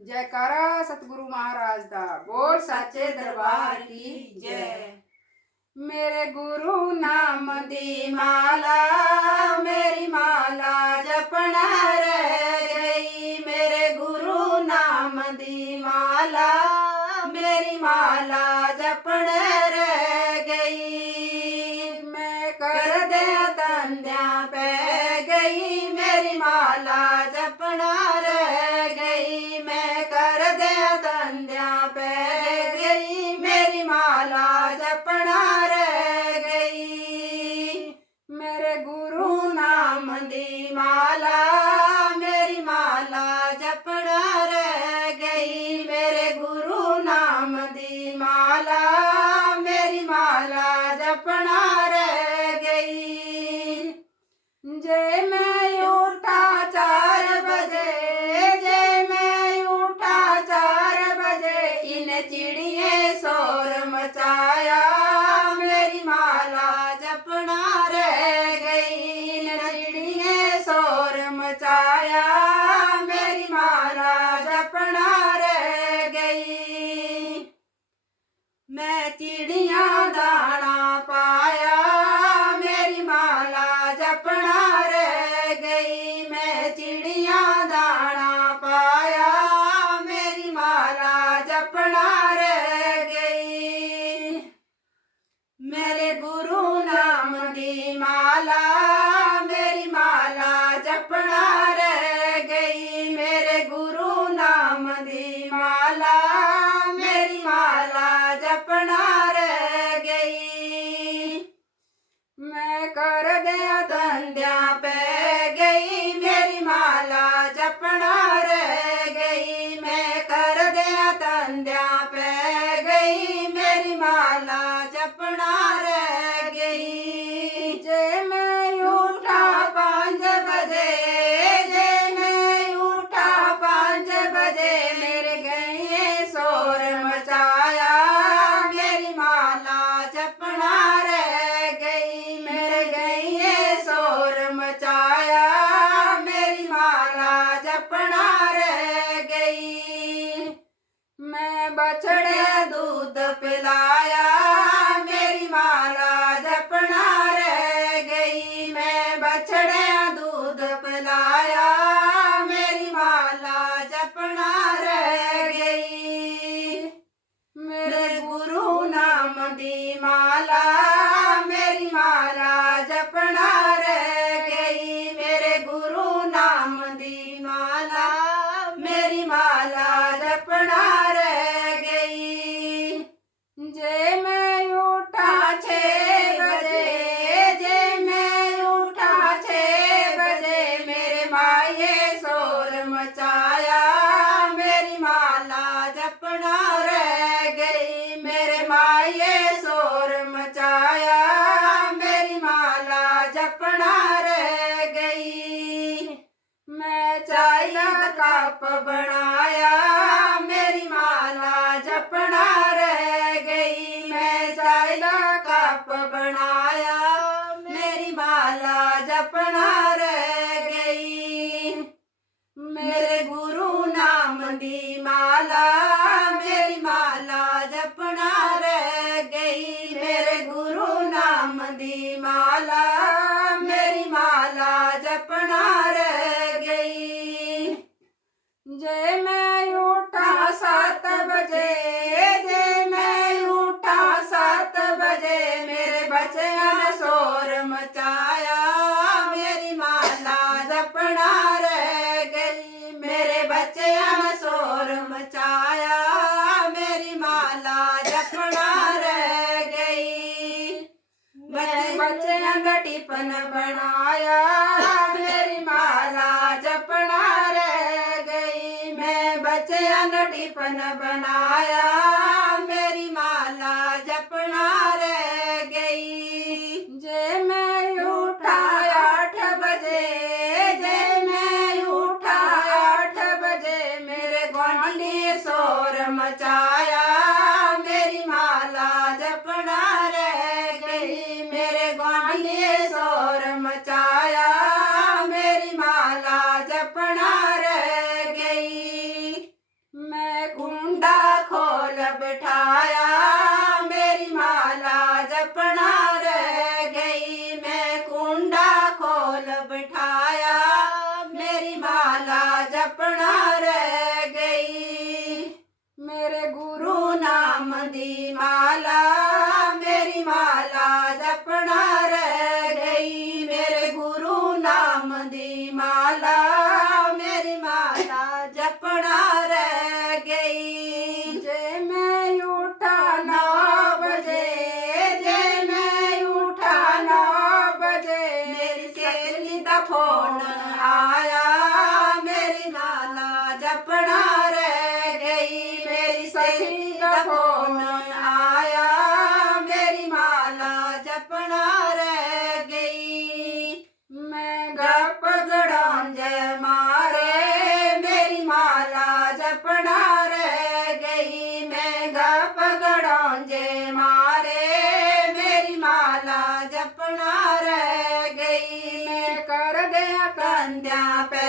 जयकारा सतगुरु महाराज दा। बोल सच्चे दरबार की जय। मेरे गुरु नाम दी माला, मेरी माला जपना रह गई। मेरे गुरु नाम दी माला, मेरी माला जपना रह गई। मैं कर दे तंद्या पै गई, मेरी माला जपना रह गई। मैं कर दे तंद्या पै गई, मेरी माला जपना रह गई। मेरे गुरु नाम दी माला, मेरी माला जपना रह गई। मेरे गुरु नाम दी माला, मेरी माला जपना रह गई। जय मैं उठा 4 बजे, जय मैं उठा 4 बजे, इन चिड़िए शोर मचाया, मेरी माला जपना रह गई। इन चिड़िए शोर मचाया, मेरी माला जपना रह गई। मैं चिड़िया दाना पाया, मेरी माला जपना रह गई। मैं चिड़िया दाना पाया, मेरी माला जपना रह गई। मेरे गुरु नाम दी माला, मेरी माला जपना रह गई। मेरे गुरु नाम दी माला, मेरी माला जपना रह गई। मैं कर दिया धंध्या पै गई, मेरी माला जपना रह गई। मैं कर दिया धंध्या पै गई, मेरी माला जपना रह गई। जय मैं उठा 5 बजे, जय मैं उठा 5 बजे, मेरे गए शोर मचाया, मेरी माला जपना रह गई। मेरे गए शोर मचाया, मेरी माला जपना रह गई। मैं बछड़े दूध पिलाया, मेरी माला जपना रह गई। मैं बछड़े दूध पिलाया, मेरी माला जपना रह गई। मेरे गुरु नाम दी माला, मेरी माला जपना रह गई। मेरे गुरु नाम दी माला, मेरी माला जपना रह गई। जय मैं उठा 6 बजे, जय मैं उठा 6 बजे, मेरे माये शोर मचाया, मेरी माला जपना रह गई। मेरे माये शोर मचाया, मेरी माला जपना रह गई। मैं चाय का कप बनाया, मेरी माला जपना रह गई। मैं चाय का कप बनाया, मेरी माला जपना रह गई। मेरे गुरु नाम दी माला, मेरी माला जपना रह गई। मेरे गुरु नाम दी माला, मेरी माला जपना रह गई। जय मैं उठा 7 बजे, जय मैं उठा 7 बजे, मेरे बच्चों ने शोर मचाया, मेरी माला जपना रह गई। मेरे बच्चों ने शोर मचाया, मेरी माला जपना रह गई। बच्चों का टिफिन बनाया, मेरी माला जपना रह गई। मैं बच्चों ने टिफिन बनाया, मेरी माला जपना रह गई। जय मैं उठा 8 बजे, जय मैं उठा 8 बजे, मेरे गुआंढी शोर मचाया, मेरी माला जपना रह गई। मेरे गुआंढी शोर मचाया, मेरी माला जपना रह गई। दी माला मेरी माला जपना रह गई। मेरे गुरु नाम दी माला मेरी माला जपना रह गई। जे मैं उठा 9 बजे, जे मैं उठा 9 बजे, मेरी सहेली दा फोन आया मेरी माला जपना रह गई। मेरी सहेली दा फोन आया मेरी माला जपना रह गई। मैं गप गड़ांजे मारे मेरी माला जपना रह गई। मैं गप गड़ांजे मारे मेरी माला जपना रह गई। मैं कर दिया कंध्या पे